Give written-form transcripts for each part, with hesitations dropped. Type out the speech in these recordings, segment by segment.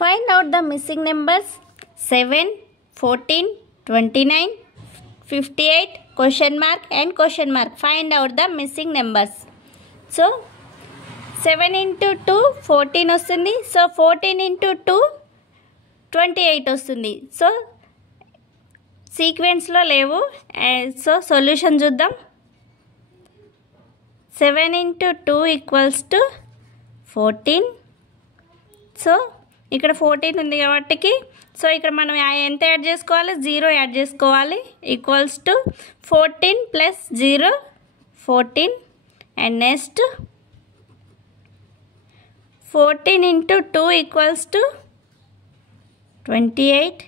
Find out the missing numbers 7, 14, 29, 58, question mark and question mark. Find out the missing numbers. So 7 into 2 14 వస్తుంది. So 14 into 2 28 వస్తుంది. So సీక్వెన్స్లో లేవు. So solution చూద్దాం. 7 into 2 equals to 14. So ఇక్కడ 14 ఉంది కాబట్టి so ఇక్కడ మనం ఎంత యాడ్ చేసుకోవాలి, 0 యాడ్ చేసుకోవాలి. Equals to 14 plus 0 14 and next 14 into 2 equals to 28.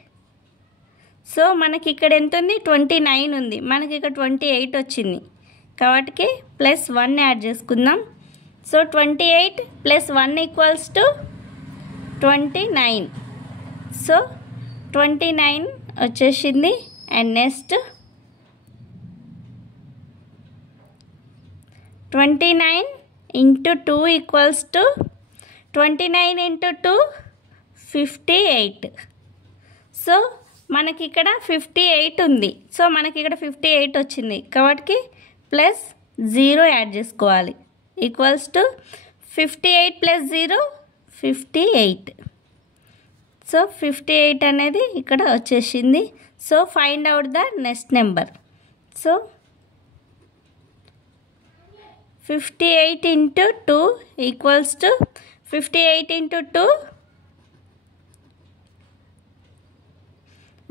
So మనకి ఇక్కడ ఎంత ఉంది, 29 ఉంది, మనకి ఇక్కడ 28 వచ్చింది కాబట్టి ప్లస్ 1 యాడ్ చేసుకుందాం. So 28 plus 1 equals to 29. So 29 వచ్చేసింది. And next 29 into 2 equals to 29 into 2 58. So మనకి ఇక్కడ 58 ఉంది. సో మనకి ఇక్కడ 58 వచ్చింది కాబట్టి ప్లస్ 0 యాడ్ చేసుకోవాలి. Equals to 58 plus 0 58. సో 58 అనేది ఇక్కడ వచ్చేసింది. So find out the next number. So 58 into 2 equals to 58 into 2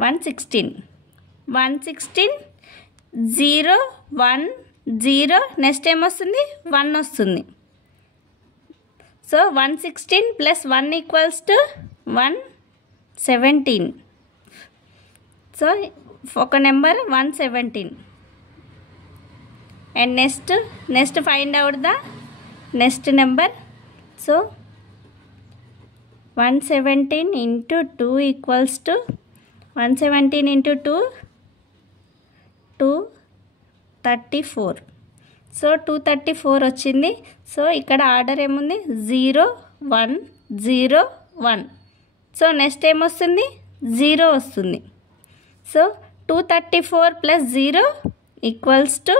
116. 116 0 1 0 next ఏం వస్తుంది, 1 వస్తుంది. So 116 plus 1 equals to 117. So ఒక నెంబర్ 117. And next find out the next number. So 117 into 2 equals to 117 into 2 234. So 234 వచ్చింది. So ఇక్కడ order ఏముంది, 0 1 0 1. So next ఏమొస్తుంది, 0 వస్తుంది. So 234 plus 0 equals to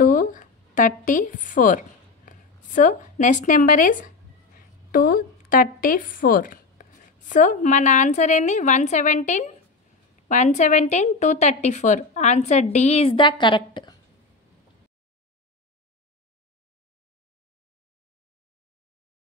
234. So next number is 234. So మన answer ఏంది, 117 234. Answer D is the correct.